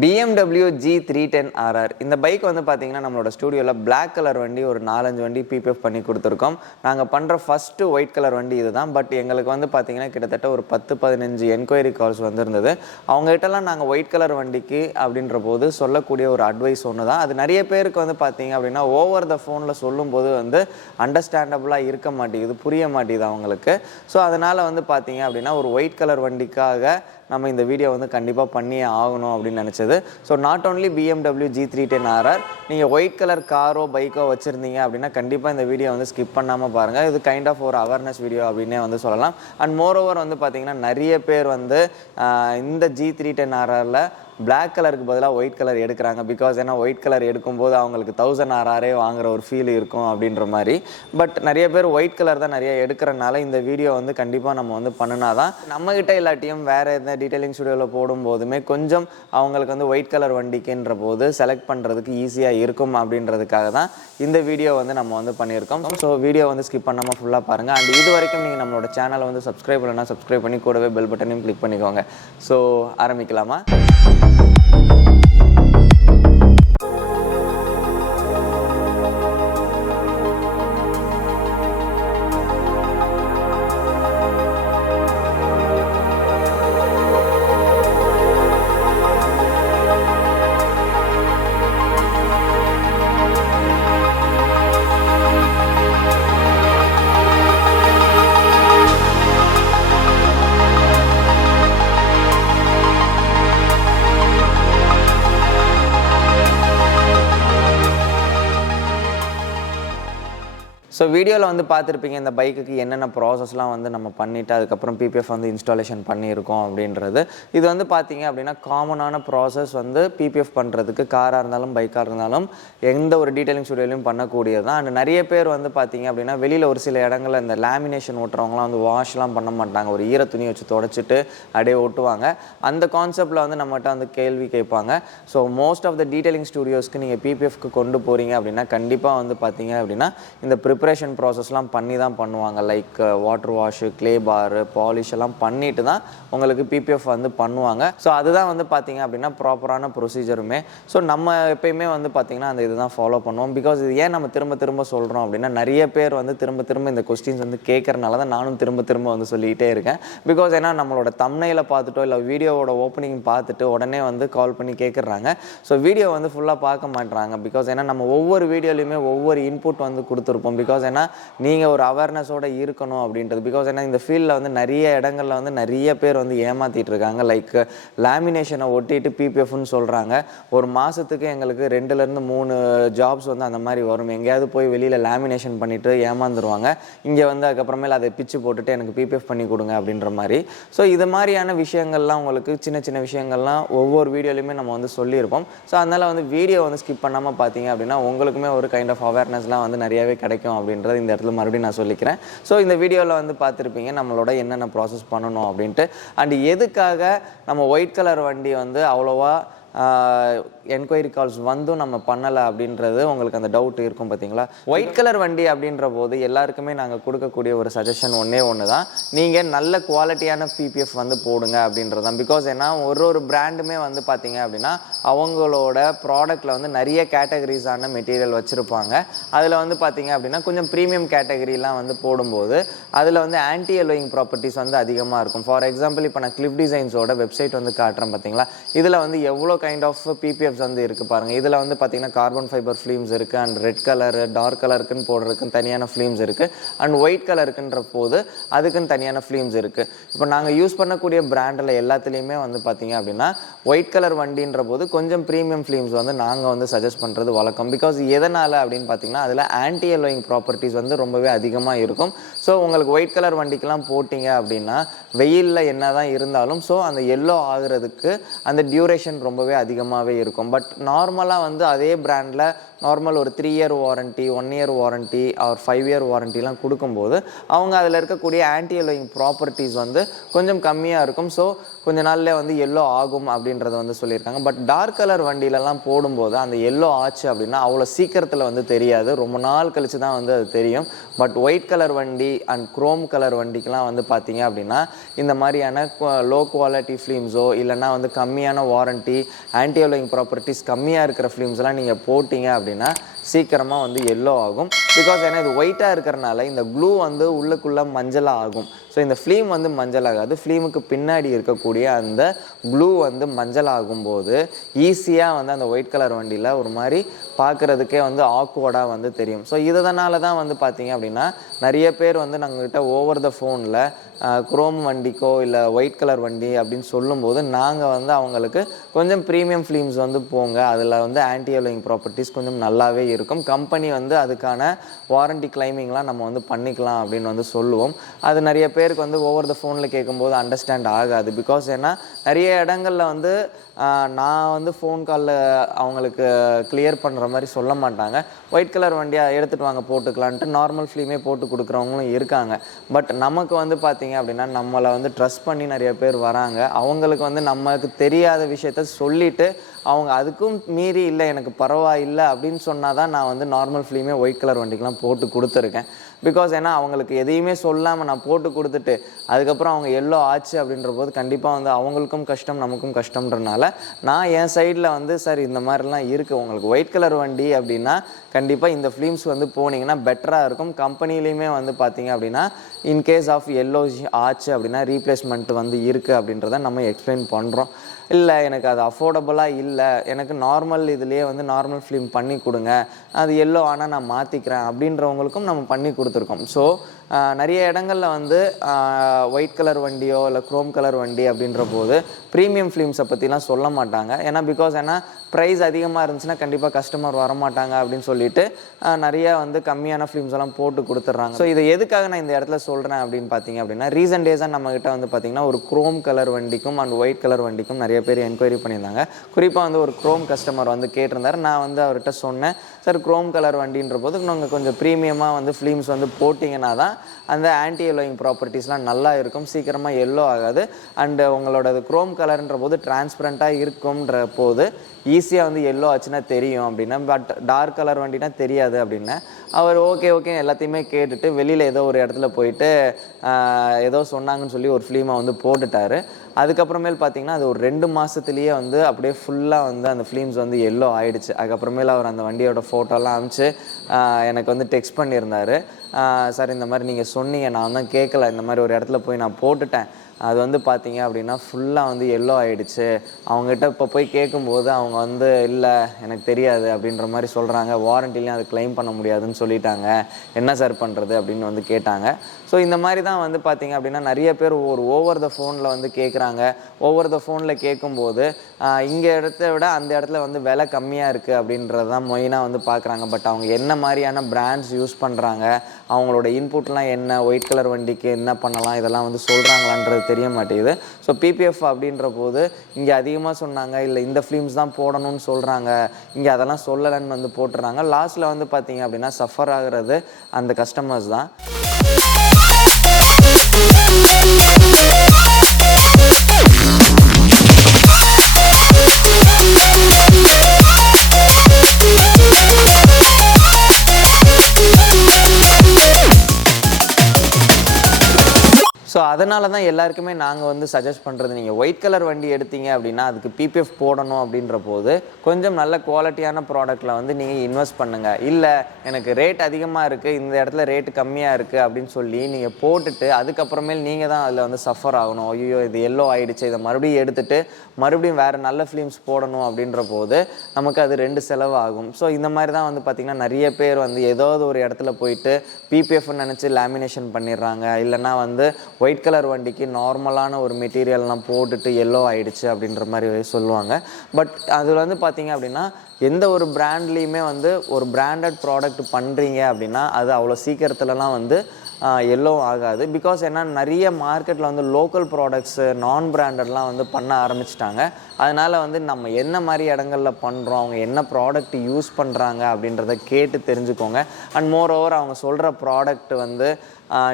BMW G310RR இந்த bike வந்து பார்த்தீங்கன்னா நம்மளோட ஸ்டூடியோவில் பிளாக் கலர் வண்டி ஒரு 4-5 வண்டி PPF பண்ணி கொடுத்துருக்கோம். நாங்கள் பண்ணுற ஃபஸ்ட்டு ஒயிட் கலர் வண்டி இதுதான். பட் எங்களுக்கு வந்து பார்த்தீங்கன்னா கிட்டத்தட்ட ஒரு 10-15 என்கொயரி கால்ஸ் வந்துருந்தது. அவங்ககிட்டலாம் நாங்கள் ஒயிட் கலர் வண்டிக்கு அப்படின்ற போது சொல்லக்கூடிய ஒரு அட்வைஸ் ஒன்று தான். அது நிறைய பேருக்கு வந்து பார்த்தீங்க அப்படின்னா ஓவர் த ஃபோனில் சொல்லும்போது வந்து அண்டர்ஸ்டாண்டபுளாக இருக்க மாட்டேங்குது, புரிய மாட்டேங்குது அவங்களுக்கு. ஸோ அதனால் வந்து பார்த்தீங்க அப்படின்னா ஒரு ஒயிட் கலர் வண்டிக்காக நம்ம இந்த வீடியோ வந்து கண்டிப்பாக பண்ணியே ஆகணும் அப்படின்னு நினச்சது. So not only BMW G310RR, நீங்கள் ஒயிட் கலர் காரோ பைக்கோ வச்சுருந்தீங்க அப்படின்னா கண்டிப்பாக இந்த வீடியோ வந்து ஸ்கிப் பண்ணாமல் பாருங்கள். இது கைண்ட் ஆஃப் ஒரு அவேர்னஸ் வீடியோ அப்படின்னே வந்து சொல்லலாம். அண்ட் மோரோவர் வந்து பார்த்திங்கன்னா நிறைய பேர் வந்து இந்த G310RRல பிளாக் கலருக்கு பதிலாக ஒயிட் கலர் எடுக்கிறாங்க. பிகாஸ் ஏன்னா ஒயிட் கலர் எடுக்கும்போது அவங்களுக்கு 1000 RR வாங்குற ஒரு ஃபீல் இருக்கும் அப்படின்ற மாதிரி. பட் நிறைய பேர் ஒயிட் கலர் தான் நிறைய எடுக்கிறனால இந்த வீடியோ வந்து கண்டிப்பாக நம்ம வந்து பண்ணினா தான் நம்மகிட்ட இல்லாட்டியும் வேறு எந்த டீட்டெயிலிங் ஸ்டுடியோவில் போடும்போதுமே கொஞ்சம் அவங்களுக்கு வந்து ஒயிட் கலர் வண்டிக்குன்ற போது செலக்ட் பண்ணுறதுக்கு ஈஸியாக இருக்கும் அப்படின்றதுக்காக தான் இந்த வீடியோ வந்து நம்ம வந்து பண்ணியிருக்கோம். ஸோ வீடியோ வந்து ஸ்கிப் பண்ணாமல் ஃபுல்லாக பாருங்கள். அண்ட் இது வரைக்கும் நீங்கள் நம்மளோட சேனலை வந்து சப்ஸ்கிரைப் இல்லைனா சப்ஸ்கிரைப் பண்ணி கூடவே பெல் பட்டனையும் கிளிக் பண்ணிக்கோங்க. ஸோ ஆரம்பிக்கலாமா? ஸோ வீடியோவில் வந்து பார்த்துருப்பீங்க இந்த பைக்குக்கு என்னென்ன ப்ராசஸ்லாம் வந்து நம்ம பண்ணிவிட்டு அதுக்கப்புறம் PPF வந்து இன்ஸ்டாலேஷன் பண்ணியிருக்கோம் அப்படின்றது. இது வந்து பார்த்தீங்க அப்படின்னா காமனான ப்ராசஸ் வந்து PPF பண்ணுறதுக்கு காராக இருந்தாலும் பைக்காக இருந்தாலும் எந்த ஒரு டீட்டெயிலிங் ஸ்டுடியோலையும் பண்ணக்கூடியது தான். அண்ட் நிறைய பேர் வந்து பார்த்தீங்க அப்படின்னா வெளியில் ஒரு சில இடங்களில் இந்த லேமினேஷன் ஓட்டுறவங்களாம் வந்து வாஷ்லாம் பண்ண மாட்டாங்க, ஒரு ஈர துணி வச்சு தொடச்சிட்டு அப்படியே ஓட்டுவாங்க. அந்த கான்செப்டில் வந்து நம்மகிட்ட வந்து கேள்வி கேட்பாங்க. So most of the detailing ஸ்டுடியோஸ்க்கு நீங்கள் PPFக்கு கொண்டு போகிறீங்க அப்படின்னா கண்டிப்பாக வந்து பார்த்தீங்க அப்படின்னா இந்த ப்ரிப்பரேஷன் ப்ராசஸ்லாம் பண்ணி தான் பண்ணுவாங்க. லைக் வாட்டர் வாஷு, க்ளே பாரு, பாலிஷ் எல்லாம் பண்ணிட்டு தான் உங்களுக்கு PPF வந்து பண்ணுவாங்க. ஸோ அதுதான் வந்து பார்த்தீங்க அப்படின்னா ப்ராப்பரான ப்ரொசீஜருமே. ஸோ நம்ம எப்பயுமே வந்து பார்த்தீங்கன்னா அந்த இதுதான் ஃபாலோ பண்ணுவோம். பிகாஸ் இது ஏன் நம்ம திரும்ப திரும்ப சொல்கிறோம் அப்படின்னா நிறைய பேர் வந்து திரும்ப திரும்ப இந்த கொஸ்டின்ஸ் வந்து கேட்கறனால தான் நானும் திரும்ப திரும்ப வந்து சொல்லிகிட்டே இருக்கேன். பிகாஸ் ஏன்னா நம்மளோட தம்ப்நெயிலை பார்த்துட்டோ இல்லை வீடியோவோட ஓப்பனிங் பார்த்துட்டு உடனே வந்து கால் பண்ணி கேட்குறாங்க. ஸோ வீடியோ வந்து ஃபுல்லாக பார்க்க மாட்டுறாங்க. பிகாஸ் ஏன்னா நம்ம ஒவ்வொரு வீடியோலையுமே ஒவ்வொரு இன்புட் வந்து கொடுத்துருப்போம். பிகாஸ் ஏன்னா நீங்கள் ஒரு அவேர்னஸோடு இருக்கணும் அப்படின்றது. பிகாஸ் ஏன்னா இந்த ஃபீல்டில் வந்து நிறைய இடங்களில் வந்து நிறைய பேர் வந்து ஏமாற்றிட்டு இருக்காங்க. லைக் லேமினேஷனை ஒட்டிட்டு PPFன்னு சொல்கிறாங்க. ஒரு மாதத்துக்கு எங்களுக்கு 2-3 ஜாப்ஸ் வந்து அந்த மாதிரி வரும். எங்கேயாவது போய் வெளியில் லேமினேஷன் பண்ணிவிட்டு ஏமாந்துருவாங்க. இங்கே வந்து அதுக்கப்புறமேல அதை பிச்சு போட்டுட்டு எனக்கு PPF பண்ணி கொடுங்க அப்படின்ற மாதிரி. ஸோ இது மாதிரியான விஷயங்கள்லாம் உங்களுக்கு சின்ன சின்ன விஷயங்கள்லாம் ஒவ்வொரு வீடியோலையுமே நம்ம வந்து சொல்லியிருப்போம். ஸோ அதனால் வந்து வீடியோ வந்து ஸ்கிப் பண்ணாமல் பார்த்தீங்க அப்படின்னா உங்களுக்குமே ஒரு கைண்ட் ஆஃப் அவேர்னஸ்லாம் வந்து நிறையவே கிடைக்கும் அப்படின்றது இந்த இடத்துல மறுபடியும் நான் சொல்லிக்கிறேன். ஸோ இந்த வீடியோவில் வந்து பார்த்துருப்பீங்க நம்மளோட என்னென்ன ப்ராசஸ் பண்ணணும் அப்படின்ட்டு. அண்ட் எதுக்காக நம்ம ஒயிட் கலர் வண்டி வந்து அவ்வளோவா என்கொயரி கால்ஸ் வந்தும் நம்ம பண்ணலை அப்படின்றது உங்களுக்கு அந்த டவுட் இருக்கும் பார்த்தீங்களா. ஒயிட் கலர் வண்டி அப்படின்ற போது எல்லாருக்குமே நாங்கள் கொடுக்கக்கூடிய ஒரு சஜஷன் ஒன்று தான், நீங்கள் நல்ல குவாலிட்டியான PPF வந்து போடுங்க அப்படின்றது தான். பிகாஸ் ஏன்னா ஒரு பிராண்டுமே வந்து பார்த்தீங்க அப்படின்னா அவங்களோட ப்ராடக்டில் வந்து நிறைய கேட்டகரிஸான மெட்டீரியல் வச்சுருப்பாங்க. அதில் வந்து பார்த்தீங்க அப்படின்னா கொஞ்சம் ப்ரீமியம் கேட்டகரிலாம் வந்து போடும்போது அதில் வந்து ஆன்டி எலோயிங் ப்ராப்பர்ட்டிஸ் வந்து அதிகமாக இருக்கும். ஃபார் எக்ஸாம்பிள் இப்போ நான் கிளிப் டிசைன்ஸோட வெப்சைட் வந்து காட்டுறேன் பார்த்தீங்களா. இதில் வந்து எவ்வளோ கைண்ட் ஆஃப் PPFs வந்து இருக்குது பாருங்கள். இதில் வந்து பார்த்தீங்கன்னா கார்பன் ஃபைபர் ஃபிலிம்ஸ் இருக்குது. அண்ட் ரெட் கலர் டார்க் கலருக்குன்னு போடுறதுக்குன்னு தனியான ஃபிலிம்ஸ் இருக்குது. அண்ட் ஒயிட் கலருக்குன்ற போது அதுக்குன்னு தனியான ஃபிலிம்ஸ் இருக்குது. இப்போ நாங்கள் யூஸ் பண்ணக்கூடிய பிராண்டில் எல்லாத்துலேயுமே வந்து பார்த்தீங்க அப்படின்னா ஒயிட் கலர் வண்டின்ற போது கொஞ்சம் ப்ரீமியம் ஃபிலிம்ஸ் வந்து நாங்கள் வந்து சஜஸ்ட் பண்ணுறது வழக்கம். பிகாஸ் எதனால் அப்படின்னு பார்த்தீங்கன்னா அதில் ஆன்டி எலோயிங் ப்ராப்பர்ட்டிஸ் வந்து ரொம்பவே அதிகமாக இருக்கும். ஸோ உங்களுக்கு ஒயிட் கலர் வண்டிக்கெலாம் போட்டிங்க அப்படின்னா வெயிலில் என்ன தான் இருந்தாலும் ஸோ அந்த எல்லோ ஆகுறதுக்கு அந்த டியூரேஷன் ரொம்பவே அதிகமாகவே இருக்கும். பட் நார்மலாக வந்து அதே பிராண்டில் நார்மல் ஒரு 3 year warranty, 1 year warranty or 5 year வாரண்ட்டிலாம் கொடுக்கும்போது அவங்க அதில் இருக்கக்கூடிய ஆன்டி எலோயிங் ப்ராப்பர்ட்டிஸ் வந்து கொஞ்சம் கம்மியாக இருக்கும். ஸோ கொஞ்ச நாள்லேயே வந்து எல்லோ ஆகும் அப்படின்றத வந்து சொல்லியிருக்காங்க. பட் டார்க் கலர் வண்டியிலலாம் போடும்போது அந்த எல்லோ ஆச்சு அப்படின்னா அவ்வளோ சீக்கிரத்தில் வந்து தெரியாது, ரொம்ப நாள் கழிச்சு தான் வந்து அது தெரியும். பட் ஒயிட் கலர் வண்டி அண்ட் குரோம் கலர் வண்டிக்கெலாம் வந்து பார்த்தீங்க அப்படின்னா இந்த மாதிரியான லோ குவாலிட்டி ஃபிலிம்ஸோ இல்லைனா வந்து கம்மியான வாரண்ட்டி, ஆன்டி அலோயிங் ப்ராப்பர்ட்டிஸ் கம்மியாக இருக்கிற ஃபிலிம்ஸ்லாம் நீங்கள் போட்டிங்க அப்படின்னா சீக்கிரமாக வந்து எல்லோ ஆகும். பிகாஸ் ஏன்னா இது ஒயிட்டாக இருக்கிறனால இந்த க்ளூ வந்து உள்ளுக்குள்ளே மஞ்சளாக ஆகும். ஸோ இந்த ஃபிலிம் வந்து மஞ்சள் ஆகாது, ஃபிலிமுக்கு பின்னாடி இருக்கக்கூடிய அந்த க்ளூ வந்து மஞ்சள் ஆகும்போது ஈஸியாக வந்து அந்த ஒயிட் கலர் வண்டியில் ஒரு மாதிரி பார்க்குறதுக்கே வந்து ஆக்வர்டாக வந்து தெரியும். ஸோ இதனால தான் வந்து பார்த்தீங்க அப்படின்னா நிறைய பேர் வந்து நாங்கள்கிட்ட ஓவர் த ஃபோனில் குரோம் வண்டிக்கோ இல்லை ஒயிட் கலர் வண்டி அப்படின்னு சொல்லும்போது நாங்கள் வந்து அவங்களுக்கு கொஞ்சம் ப்ரீமியம் ஃபிலிம்ஸ் வந்து போங்க, அதில் வந்து ஆன்டி அலோயிங் ப்ராப்பர்ட்டிஸ் கொஞ்சம் நல்லாவே இருக்கும், கம்பெனி வந்து அதுக்கான வாரண்டி கிளைமிங்லாம் நம்ம வந்து பண்ணிக்கலாம் அப்படின்னு வந்து சொல்லுவோம். அது நிறைய பேருக்கு வந்து ஓவர் த ஃபோனில் கேட்கும்போது அண்டர்ஸ்டாண்ட் ஆகாது. பிகாஸ் ஏன்னா நிறைய இடங்களில் வந்து நான் வந்து ஃபோன் காலில் அவங்களுக்கு கிளியர் பண்ணுற மாதிரி சொல்ல மாட்டாங்க. ஒயிட் கலர் வண்டியாக எடுத்துகிட்டு வாங்க போட்டுக்கலான்ட்டு நார்மல் ஃபிலிமே போட்டு கொடுக்குறவங்களும் இருக்காங்க. பட் நமக்கு வந்து பார்த்திங்க அப்படின்னா நம்மளை வந்து ட்ரஸ்ட் பண்ணி நிறைய பேர் வராங்க. அவங்களுக்கு வந்து நமக்கு தெரியாத விஷயத்த சொல்லிவிட்டு அவங்க அதுக்கும் மீறி இல்லை எனக்கு பரவாயில்லை அப்படின்னு சொன்னால் தான் நான் வந்து நார்மல் ஃபிலிமே ஒயிட் கலர் வண்டிக்கெலாம் போட்டு கொடுத்துருக்கேன். பிகாஸ் ஏன்னா அவங்களுக்கு எதையுமே சொல்லாமல் நான் போட்டு கொடுத்துட்டு அதுக்கப்புறம் அவங்க எல்லோ ஆச்சு அப்படின்ற போது கண்டிப்பாக வந்து அவங்களுக்கும் கஷ்டம் நமக்கும் கஷ்டம்ன்றனால நான் என் சைடில் வந்து சார் இந்த மாதிரிலாம் இருக்குது, உங்களுக்கு ஒயிட் கலர் வண்டி அப்படின்னா கண்டிப்பாக இந்த ஃபிலிம்ஸ் வந்து போனீங்கன்னா பெட்டராக இருக்கும். கம்பெனிலையுமே வந்து பார்த்தீங்க அப்படின்னா இன்கேஸ் ஆஃப் எல்லோ ஆச்சு அப்படின்னா ரீப்ளேஸ்மெண்ட் வந்து இருக்குது அப்படின்றத நம்ம எக்ஸ்பிளைன் பண்ணுறோம். இல்லை எனக்கு அது அஃபோர்டபுளாக இல்லை, எனக்கு நார்மல் இதுலேயே வந்து நார்மல் ஃபிலிம் பண்ணி கொடுங்க, அது எல்லோ ஆனால் நான் மாற்றிக்கிறேன் அப்படின்றவங்களுக்கும் நம்ம பண்ணி கொடுத்துருக்கோம். ஸோ நிறைய இடங்களில் வந்து ஒயிட் கலர் வண்டியோ இல்லை குரோம் கலர் வண்டி அப்படின்ற போது ப்ரீமியம் ஃபிலிம்ஸை பற்றிலாம் சொல்ல மாட்டாங்க. ஏன்னா பிகாஸ் ஏன்னா ப்ரைஸ் அதிகமாக இருந்துச்சுன்னா கண்டிப்பாக கஸ்டமர் வரமாட்டாங்க அப்படின்னு சொல்லிட்டு நிறைய வந்து கம்மியான ஃபிலிம்ஸ் எல்லாம் போட்டு கொடுத்துட்றாங்க. ஸோ இதை எதுக்காக நான் இந்த இடத்துல சொல்கிறேன் அப்படின்னு பார்த்தீங்க அப்படின்னா ரீசன்ட் டேஸாக நம்மகிட்ட வந்து பார்த்திங்கன்னா ஒரு குரோம் கலர் வண்டிக்கும் அண்ட் ஒயிட் கலர் வண்டிக்கும் நிறைய பேர் என்கொயரி பண்ணியிருந்தாங்க. குறிப்பாக வந்து ஒரு குரோம் கஸ்டமர் வந்து கேட்டிருந்தார். நான் வந்து அவர்கிட்ட சொன்னேன், சார் குரோம் கலர் வண்டின்ற போது நாங்கள் கொஞ்சம் ப்ரீமியமாக வந்து ஃபிலிம்ஸ் வந்து போட்டிங்கன்னா தான் அந்த ஆன்டி எல்லோயிங் ப்ராப்பர்ட்டிஸ்லாம் நல்லா இருக்கும், சீக்கிரமாக எல்லோ ஆகாது, அண்டு உங்களோட குரோம் கலர்ன்ற போது டிரான்ஸ்பரண்ட்டாக இருக்கும்ன்ற போது ஈஸியாக வந்து எல்லோ ஆச்சுன்னா தெரியும் அப்படின்னா. பட் டார்க் கலர் வண்டினா தெரியாது அப்படின்னா அவர் ஓகே எல்லாத்தையுமே கேட்டுட்டு வெளியில் ஏதோ ஒரு இடத்துல போயிட்டு ஏதோ சொன்னாங்கன்னு சொல்லி ஒரு ஃபிலிமை வந்து போட்டுட்டார். அதுக்கப்புறமேல் பார்த்திங்கன்னா அது ஒரு 2 மாதத்துலேயே வந்து அப்படியே ஃபுல்லாக வந்து அந்த ஃபிலிம்ஸ் வந்து எல்லோ ஆகிடுச்சு. அதுக்கப்புறமேல் அவர் அந்த வண்டியோட ஃபோட்டோலாம் அனுப்பிச்சு எனக்கு வந்து டெக்ஸ்ட் பண்ணியிருந்தார். சார் இந்த மாதிரி நீங்கள் சொன்னீங்க, நான் தான் கேட்கல, இந்த மாதிரி ஒரு இடத்துல போய் நான் போட்டுட்டேன், அது வந்து பார்த்தீங்க அப்படின்னா ஃபுல்லாக வந்து எல்லோ ஆகிடுச்சு. அவங்ககிட்ட இப்போ போய் கேட்கும்போது அவங்க வந்து இல்லை எனக்கு தெரியாது அப்படின்ற மாதிரி சொல்கிறாங்க, வாரண்டிலையும் அது கிளைம் பண்ண முடியாதுன்னு சொல்லிட்டாங்க, என்ன சார் பண்ணுறது அப்படின்னு வந்து கேட்டாங்க. ஸோ இந்த மாதிரி தான் வந்து பார்த்திங்க அப்படின்னா நிறைய பேர் ஒரு ஓவர் த ஃபோனில் வந்து கேட்குறாங்க. ஓவர் த ஃபோனில் கேட்கும்போது இங்கே இடத்த விட அந்த இடத்துல வந்து விலை கம்மியாக இருக்குது அப்படின்றது தான் மெயினாக வந்து பார்க்குறாங்க. பட் அவங்க என்ன மாதிரியான பிராண்ட்ஸ் யூஸ் பண்ணுறாங்க, அவங்களோட இன்புட்லாம் என்ன, ஒயிட் கலர் வண்டிக்கு என்ன பண்ணலாம், இதெல்லாம் வந்து சொல்கிறாங்களான்றது தெரிய மாட்டேங்குது. ஸோ பிபிஎஃப் அப்படின்ற போது இங்கே அதிகமாக சொன்னாங்க, இல்லை இந்த ஃபிலிம்ஸ் தான் போடணும்னு சொல்கிறாங்க, இங்கே அதெல்லாம் சொல்லலைன்னு வந்து போட்டுறாங்க. லாஸ்ட்டில் வந்து பார்த்திங்க அப்படின்னா சஃபர் ஆகிறது அந்த கஸ்டமர்ஸ் தான். ஸோ அதனால தான் எல்லாருக்குமே நாங்கள் வந்து சஜஸ்ட் பண்ணுறது, நீங்கள் ஒயிட் கலர் வண்டி எடுத்தீங்க அப்படின்னா அதுக்கு பிபிஎஃப் போடணும் அப்படின்ற போது கொஞ்சம் நல்ல குவாலிட்டியான ப்ராடக்ட்டில் வந்து நீங்கள் இன்வெஸ்ட் பண்ணுங்கள். இல்லை எனக்கு ரேட் அதிகமாக இருக்குது, இந்த இடத்துல ரேட்டு கம்மியாக இருக்குது அப்படின்னு சொல்லி நீங்கள் போட்டுட்டு அதுக்கப்புறமேல் நீங்கள் தான் அதில் வந்து சஃபர் ஆகணும். ஐயோ இது எல்லோ ஆகிடுச்சு, இதை மறுபடியும் எடுத்துகிட்டு மறுபடியும் வேறு நல்ல ஃபிலிம்ஸ் போடணும் அப்படின்ற போது நமக்கு அது 2 செலவு ஆகும். ஸோ இந்த மாதிரி தான் வந்து பார்த்திங்கன்னா நிறைய பேர் வந்து ஏதாவது ஒரு இடத்துல போயிட்டு பிபிஎஃப்னு நினச்சி லேமினேஷன் பண்ணிடுறாங்க. இல்லைனா வந்து ஒயிட் கலர் வண்டிக்கு நார்மலான ஒரு மெட்டீரியல்லாம் போட்டுட்டு எல்லோ ஆகிடுச்சு அப்படின்ற மாதிரி சொல்லுவாங்க. பட் அதில் வந்து பார்த்திங்க அப்படின்னா எந்த ஒரு பிராண்ட்லேயுமே வந்து ஒரு பிராண்டட் ப்ராடக்ட் பண்ணுறீங்க அப்படின்னா அது அவ்வளோ சீக்கிரத்துலலாம் வந்து எல்லோ ஆகாது. பிகாஸ் ஏன்னா நிறைய மார்க்கெட்டில் வந்து லோக்கல் ப்ராடக்ட்ஸு நான் பிராண்டட்லாம் வந்து பண்ண ஆரம்பிச்சிட்டாங்க. அதனால் வந்து நம்ம என்ன மாதிரி இடங்களில் பண்ணுறோம், அவங்க என்ன ப்ராடக்ட் யூஸ் பண்ணுறாங்க அப்படின்றத கேட்டு தெரிஞ்சுக்கோங்க. அண்ட் மோர் ஓவர் அவங்க சொல்கிற ப்ராடக்ட் வந்து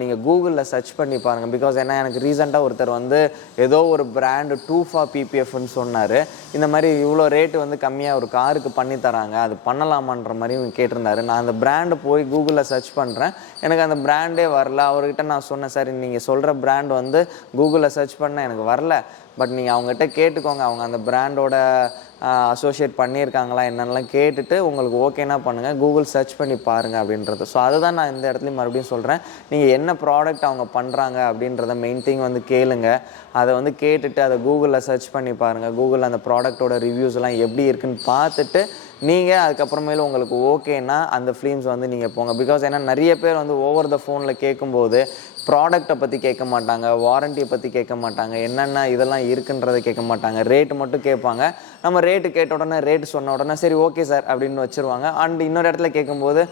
நீங்கள் கூகுளில் சர்ச் பண்ணி பாருங்கள். பிகாஸ் ஏன்னா எனக்கு ரீசெண்டாக ஒருத்தர் வந்து ஏதோ ஒரு பிராண்டு 2 PPFன்னு சொன்னார். இந்த மாதிரி இவ்வளோ ரேட்டு வந்து கம்மியாக ஒரு காருக்கு பண்ணி தராங்க, அது பண்ணலாமான்ற மாதிரி கேட்டிருந்தாரு. நான் அந்த பிராண்டு போய் கூகுளில் சர்ச் பண்ணுறேன், எனக்கு அந்த பிராண்டே வரல. அவர்கிட்ட நான் சொன்னேன், சார் நீங்கள் சொல்கிற பிராண்ட் வந்து கூகுளில் சர்ச் பண்ண எனக்கு வரல, பட் நீங்கள் அவங்ககிட்ட கேட்டுக்கோங்க, அவங்க அந்த பிராண்டோட அசோசியேட் பண்ணியிருக்காங்களா என்னென்னலாம் கேட்டுட்டு உங்களுக்கு ஓகேனா பண்ணுங்கள், கூகுள் சர்ச் பண்ணி பாருங்கள் அப்படின்றது. ஸோ அதுதான் நான் இந்த இடத்துலையும் மறுபடியும் சொல்கிறேன். நீங்கள் என்ன ப்ராடக்ட் அவங்க பண்ணுறாங்க அப்படின்றத மெயின் திங் வந்து கேளுங்க. அதை வந்து கேட்டுட்டு அதை கூகுளில் சர்ச் பண்ணி பாருங்கள். கூகுளில் அந்த ப்ராடக்டோட ரிவ்யூஸ்லாம் எப்படி இருக்குன்னு பார்த்துட்டு நீங்கள் அதுக்கப்புறமேலும் உங்களுக்கு ஓகேன்னா அந்த ஃபிலிம்ஸ் வந்து நீங்கள் போங்க. பிகாஸ் ஏன்னா நிறைய பேர் வந்து ஓவர் த ஃபோனில் கேட்கும்போது ப்ராடக்ட்டை பற்றி கேட்க மாட்டாங்க, வாரண்டியை பற்றி கேட்க மாட்டாங்க, என்னென்ன இதெல்லாம் இருக்குன்றதை கேட்க மாட்டாங்க, ரேட்டு மட்டும் கேட்பாங்க. நம்ம ரேட்டு கேட்ட உடனே ரேட்டு சொன்ன உடனே சரி ஓகே சார் அப்படின்னு வச்சுருவாங்க. அண்ட் இன்னொரு இடத்துல கேட்கும்போது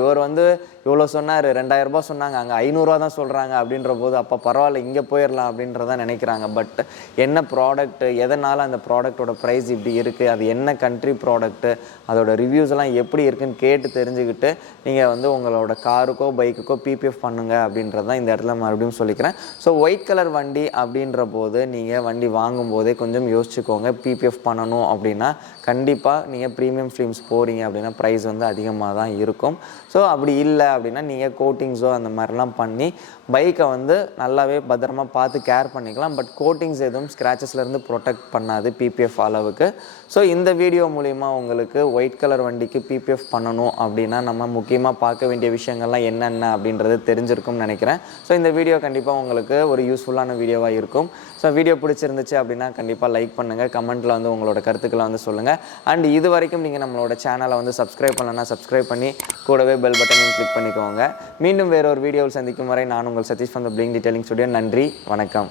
இவர் வந்து இவ்வளோ சொன்னார், 2000 ரூபாய் சொன்னாங்க, அங்கே 500 தான் சொல்கிறாங்க அப்படின்ற போது அப்போ பரவாயில்ல இங்கே போயிடலாம் அப்படின்றதான் நினைக்கிறாங்க. பட் என்ன ப்ராடக்ட்டு, எதனால் அந்த ப்ராடக்டோட ப்ரைஸ் இப்படி இருக்குது, அது என்ன கண்ட்ரி ப்ராடக்ட்டு, அதோட ரிவ்யூஸ் எல்லாம் எப்படி இருக்குன்னு கேட்டு தெரிஞ்சுக்கிட்டு நீங்கள் வந்து உங்களோட காருக்கோ பைக்குக்கோ PPF பண்ணுங்க அப்படின்றது தான் இந்த இடத்துல மறுபடியும் சொல்லிக்கிறேன். ஸோ ஒயிட் கலர் வண்டி அப்படின்ற போது நீங்கள் வண்டி வாங்கும் போதே கொஞ்சம் யோசிச்சுக்கோங்க. PPF பண்ணணும் அப்படின்னா கண்டிப்பாக நீங்கள் ப்ரீமியம் ஃபிலிம்ஸ் போகிறீங்க அப்படின்னா ப்ரைஸ் வந்து அதிகமாக தான் இருக்கும். ஸோ அப்படி இல்லை அப்படின்னா நீங்கள் கோட்டிங்ஸோ அந்த மாதிரிலாம் பண்ணி பைக்கை வந்து நல்லாவே பத்திரமா பார்த்து கேர் பண்ணிக்கலாம். பட் கோட்டிங்ஸ் எதுவும் ஸ்க்ராச்சஸ்லேருந்து ப்ரொடெக்ட் பண்ணாது PPF அளவுக்கு. ஸோ இந்த வீடியோ மூலிமா உங்களுக்கு ஒயிட் கலர் வண்டிக்கு PPF பண்ணணும் அப்படின்னா நம்ம முக்கியமாக பார்க்க வேண்டிய விஷயங்கள்லாம் என்னென்ன அப்படின்றது தெரிஞ்சிருக்கும்னு நினைக்கிறேன். ஸோ இந்த வீடியோ கண்டிப்பாக உங்களுக்கு ஒரு யூஸ்ஃபுல்லான வீடியோவாக இருக்கும். ஸோ வீடியோ பிடிச்சிருந்துச்சு அப்படின்னா கண்டிப்பாக லைக் பண்ணுங்கள், கமெண்ட்டில் வந்து உங்களோட கருத்துக்களை வந்து சொல்லுங்கள். அண்ட் இது வரைக்கும் நீங்கள் நம்மளோட சேனலை வந்து சப்ஸ்கிரைப் பண்ணலன்னா சப்ஸ்கிரைப் பண்ணி கூடவே பெல் பட்டனையும் கிளிக் பண்ணிக்கோங்க. மீண்டும் வேறொரு வீடியோவில் சந்திக்கும் வரை நான் உங்கள் Sathish from the Bling Detailing Studio. நன்றி, வணக்கம்.